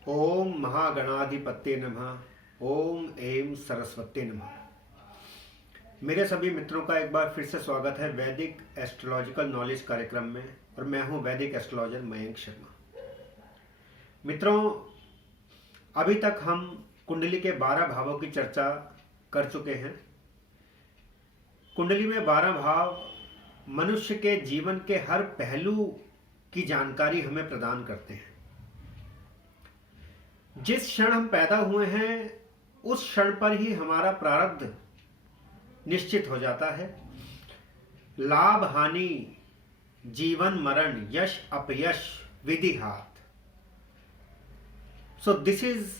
ओम महागणाधिपत्ये नमः। ओम ऐं सरस्वती नमः। मेरे सभी मित्रों का एक बार फिर से स्वागत है वैदिक एस्ट्रोलॉजिकल नॉलेज कार्यक्रम में, और मैं हूं वैदिक एस्ट्रोलॉजर मयंक शर्मा। मित्रों, अभी तक हम कुंडली के 12 भावों की चर्चा कर चुके हैं। कुंडली में 12 भाव मनुष्य के जीवन के हर पहलू की जानकारी हमें प्रदान करते हैं। जिस क्षण हम पैदा हुए हैं उस क्षण पर ही हमारा प्रारब्ध निश्चित हो जाता है। लाभ हानि, जीवन मरण, यश अपयश, विधि हाथ। So this is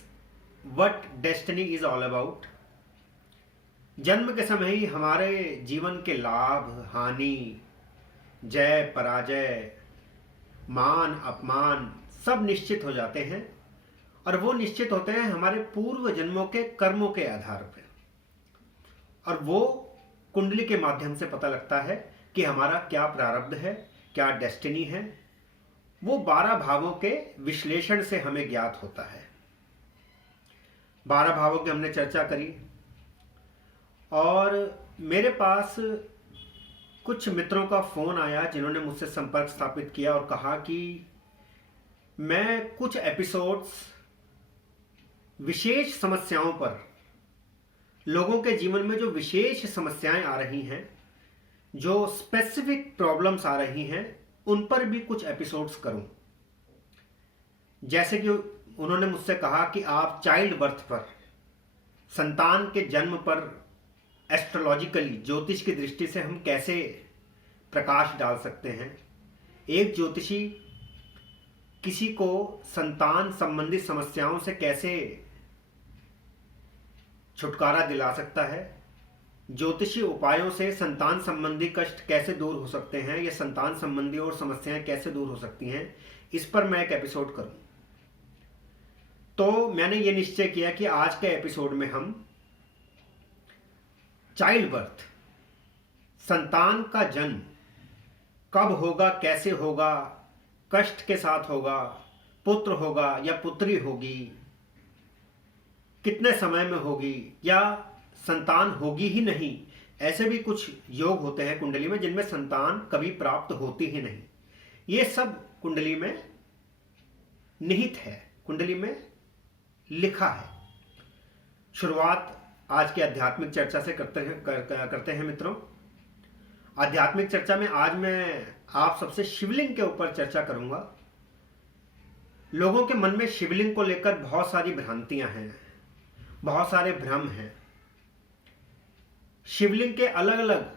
what destiny is all about. जन्म के समय ही हमारे जीवन के लाभ हानि, जय पराजय, मान अपमान सब निश्चित हो जाते हैं, और वो निश्चित होते हैं हमारे पूर्व जन्मों के कर्मों के आधार पर। और वो कुंडली के माध्यम से पता लगता है कि हमारा क्या प्रारब्ध है, क्या डेस्टिनी है। वो 12 भावों के विश्लेषण से हमें ज्ञात होता है। 12 भावों की हमने चर्चा करी, और मेरे पास कुछ मित्रों का फोन आया जिन्होंने मुझसे संपर्क स्थापित किया और कहा कि मैं कुछ एपिसोड्स विशेष समस्याओं पर, लोगों के जीवन में जो विशेष समस्याएं आ रही हैं, जो स्पेसिफिक प्रॉब्लम्स आ रही हैं, उन पर भी कुछ एपिसोड्स करूं। जैसे कि उन्होंने मुझसे कहा कि आप चाइल्ड बर्थ पर, संतान के जन्म पर एस्ट्रोलॉजिकली, ज्योतिष की दृष्टि से हम कैसे प्रकाश डाल सकते हैं। एक ज्योतिषी किसी को संतान संबंधी समस्याओं से कैसे छुटकारा दिला सकता है, ज्योतिषी उपायों से संतान संबंधी कष्ट कैसे दूर हो सकते हैं, या संतान संबंधी और समस्याएं कैसे दूर हो सकती हैं, इस पर मैं एक एपिसोड करूं। तो मैंने ये निश्चय किया कि आज के एपिसोड में हम चाइल्ड बर्थ, संतान का जन्म कब होगा, कैसे होगा, कष्ट के साथ होगा, पुत्र होगा या पुत्री होगी, कितने समय में होगी, या संतान होगी ही नहीं। ऐसे भी कुछ योग होते हैं कुंडली में जिनमें संतान कभी प्राप्त होती ही नहीं। ये सब कुंडली में निहित है, कुंडली में लिखा है। शुरुआत आज की आध्यात्मिक चर्चा से करते हैं मित्रों। आध्यात्मिक चर्चा में आज मैं आप सबसे शिवलिंग के ऊपर चर्चा करूंगा। लोगों के मन में शिवलिंग को लेकर बहुत सारी भ्रांतियां हैं, बहुत सारे भ्रम हैं। शिवलिंग के अलग अलग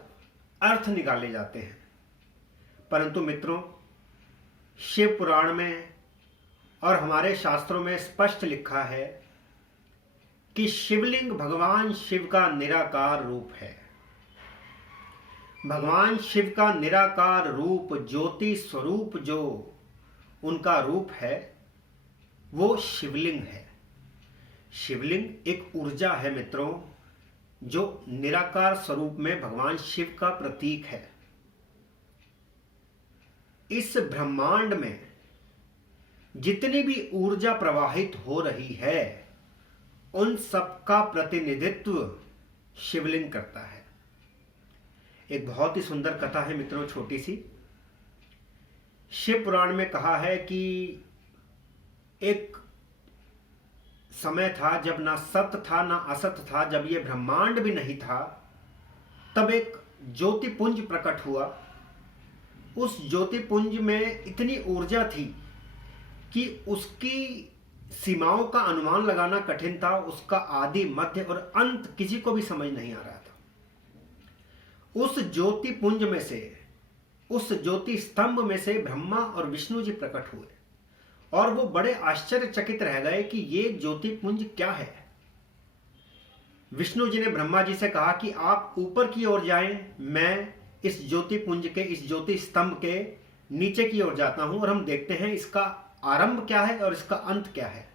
अर्थ निकाले जाते हैं, परंतु मित्रों, शिव पुराण में और हमारे शास्त्रों में स्पष्ट लिखा है कि शिवलिंग भगवान शिव का निराकार रूप है। भगवान शिव का निराकार रूप, ज्योति स्वरूप जो उनका रूप है, वो शिवलिंग है। शिवलिंग एक ऊर्जा है मित्रों, जो निराकार स्वरूप में भगवान शिव का प्रतीक है। इस ब्रह्मांड में जितनी भी ऊर्जा प्रवाहित हो रही है, उन सबका प्रतिनिधित्व शिवलिंग करता है। एक बहुत ही सुंदर कथा है मित्रों, छोटी सी। शिव पुराण में कहा है कि एक समय था जब ना सत था ना असत था, जब ये ब्रह्मांड भी नहीं था, तब एक ज्योतिपुंज प्रकट हुआ। उस ज्योतिपुंज में इतनी ऊर्जा थी कि उसकी सीमाओं का अनुमान लगाना कठिन था। उसका आदि, मध्य और अंत किसी को भी समझ नहीं आ रहा था। उस ज्योतिपुंज में से, उस ज्योति स्तंभ में से ब्रह्मा और विष्णु जी प्रकट हुए, और वो बड़े आश्चर्यचकित रह गए कि ये ज्योतिपुंज क्या है। विष्णु जी ने ब्रह्मा जी से कहा कि आप ऊपर की ओर जाएं, मैं इस ज्योतिपुंज के, इस ज्योति स्तंभ के नीचे की ओर जाता हूं, और हम देखते हैं इसका आरंभ क्या है और इसका अंत क्या है।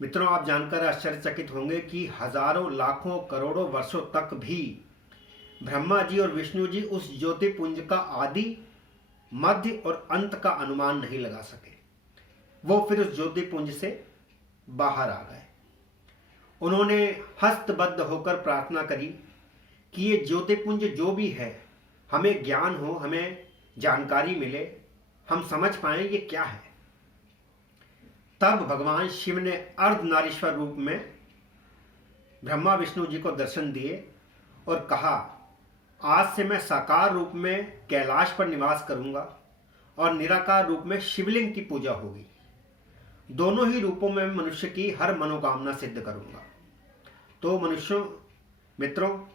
मित्रों, आप जानकर आश्चर्यचकित होंगे कि हजारों, लाखों, करोड़ों वर्षों तक भी ब्रह्मा जी और विष्णु जी उस ज्योतिपुंज का आदि, मध्य और अंत का अनुमान नहीं लगा सके। वो फिर उस ज्योतिपुंज से बाहर आ गए। उन्होंने हस्तबद्ध होकर प्रार्थना करी कि ये ज्योतिपुंज जो भी है, हमें ज्ञान हो, हमें जानकारी मिले, हम समझ पाएं ये क्या है। तब भगवान शिव ने अर्धनारीश्वर रूप में ब्रह्मा विष्णु जी को दर्शन दिए और कहा, आज से मैं साकार रूप में कैलाश पर निवास करूंगा और निराकार रूप में शिवलिंग की पूजा होगी। दोनों ही रूपों में मनुष्य की हर मनोकामना सिद्ध करूंगा। तो मनुष्यों, मित्रों,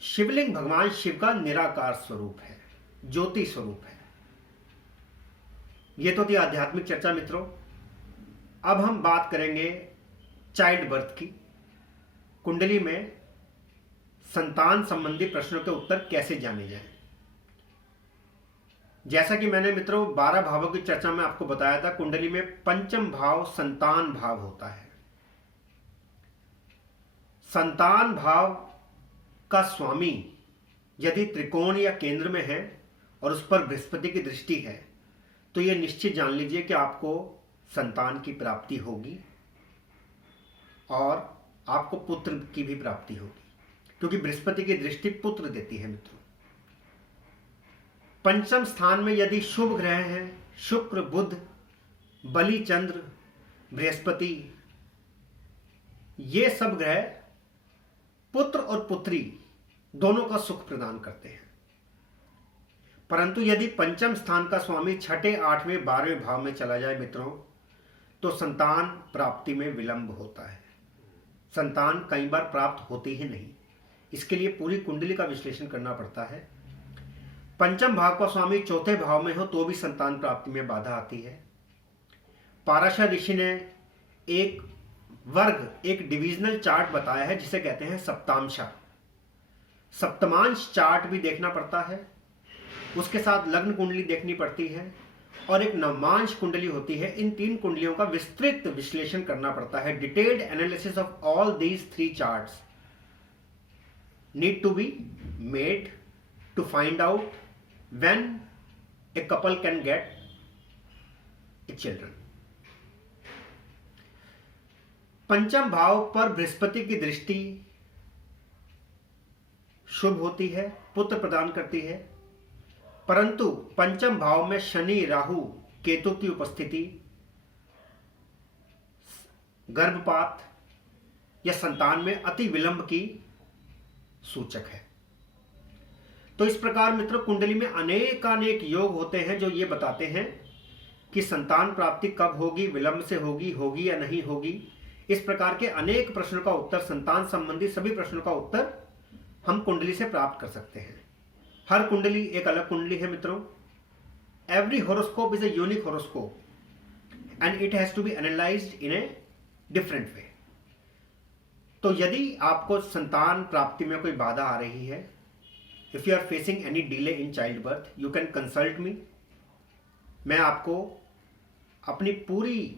शिवलिंग भगवान शिव का निराकार स्वरूप है, ज्योति स्वरूप है। ये तो थी आध्यात्मिक चर्चा मित्रों। अब हम बात करेंगे चाइल्ड बर्थ की। कुंडली में संतान संबंधी प्रश्नों के उत्तर कैसे जाने जाएं। जैसा कि मैंने मित्रों 12 भावों की चर्चा में आपको बताया था, कुंडली में पंचम भाव संतान भाव होता है। संतान भाव का स्वामी यदि त्रिकोण या केंद्र में है और उस पर बृहस्पति की दृष्टि है, तो यह निश्चित जान लीजिए कि आपको संतान की प्राप्ति होगी और आपको पुत्र की भी प्राप्ति होगी, क्योंकि बृहस्पति की दृष्टि पुत्र देती है मित्रों। पंचम स्थान में यदि शुभ ग्रह हैं, शुक्र, बुध, बलि, चंद्र, बृहस्पति, ये सब ग्रह पुत्र और पुत्री दोनों का सुख प्रदान करते हैं। परंतु यदि पंचम स्थान का स्वामी छठे, 8वें, 12वें भाव में चला जाए मित्रों, तो संतान प्राप्ति में विलंब होता है। संतान कई बार प्राप्त होती ही नहीं। इसके लिए पूरी कुंडली का विश्लेषण करना पड़ता है। पंचम भाव का स्वामी चौथे भाव में हो तो भी संतान प्राप्ति में बाधा आती है। पाराशर ऋषि ने एक वर्ग, एक डिविजनल चार्ट बताया है जिसे कहते हैं सप्तांशा। सप्तमांश चार्ट भी देखना पड़ता है, उसके साथ लग्न कुंडली देखनी पड़ती है और एक नवमांश कुंडली होती है। इन 3 कुंडलियों का विस्तृत विश्लेषण करना पड़ता है। Detailed analysis of all these 3 charts need to be made to find out when a couple can get a children. पंचम भाव पर बृहस्पति की दृष्टि शुभ होती है, पुत्र प्रदान करती है। परंतु पंचम भाव में शनि, राहु, केतु की उपस्थिति गर्भपात या संतान में अति विलंब की सूचक है। तो इस प्रकार मित्रों कुंडली में अनेकानेक योग होते हैं जो ये बताते हैं कि संतान प्राप्ति कब होगी, विलंब से होगी या नहीं होगी। इस प्रकार के अनेक प्रश्नों का उत्तर, संतान संबंधी सभी प्रश्नों का उत्तर हम कुंडली से प्राप्त कर सकते हैं। हर कुंडली एक अलग कुंडली है मित्रों। Every horoscope is a unique horoscope and it has to be analysed in a different way. तो यदि आपको संतान प्राप्ति में कोई बाधा आ रही है, if you are facing any delay in child birth, you can consult me. मैं आपको अपनी पूरी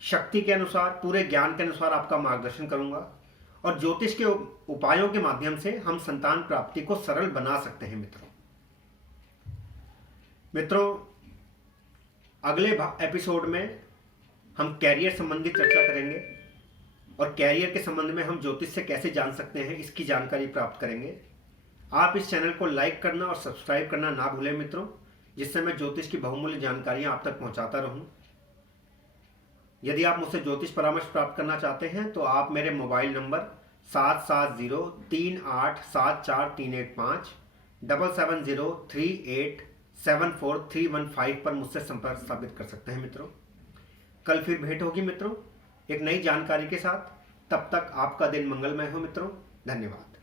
शक्ति के अनुसार, पूरे ज्ञान के अनुसार आपका मार्गदर्शन करूंगा और ज्योतिष के उपायों के माध्यम से हम संतान प्राप्ति को सरल बना सकते हैं मित्रों। अगले एपिसोड में हम कैरियर संबंधी चर्चा करेंगे और कैरियर के संबंध में हम ज्योतिष से कैसे जान सकते हैं इसकी जानकारी प्राप्त करेंगे। आप इस चैनल को लाइक करना और सब्सक्राइब करना ना भूलें मित्रों, जिससे मैं ज्योतिष की बहुमूल्य जानकारियां आप तक पहुंचाता रहूं। यदि आप मुझसे ज्योतिष परामर्श प्राप्त करना चाहते हैं तो आप मेरे मोबाइल नंबर 7703874385 7703874315 पर मुझसे संपर्क स्थापित कर सकते हैं मित्रों। कल फिर भेंट होगी मित्रों एक नई जानकारी के साथ। तब तक आपका दिन मंगलमय हो मित्रों। धन्यवाद।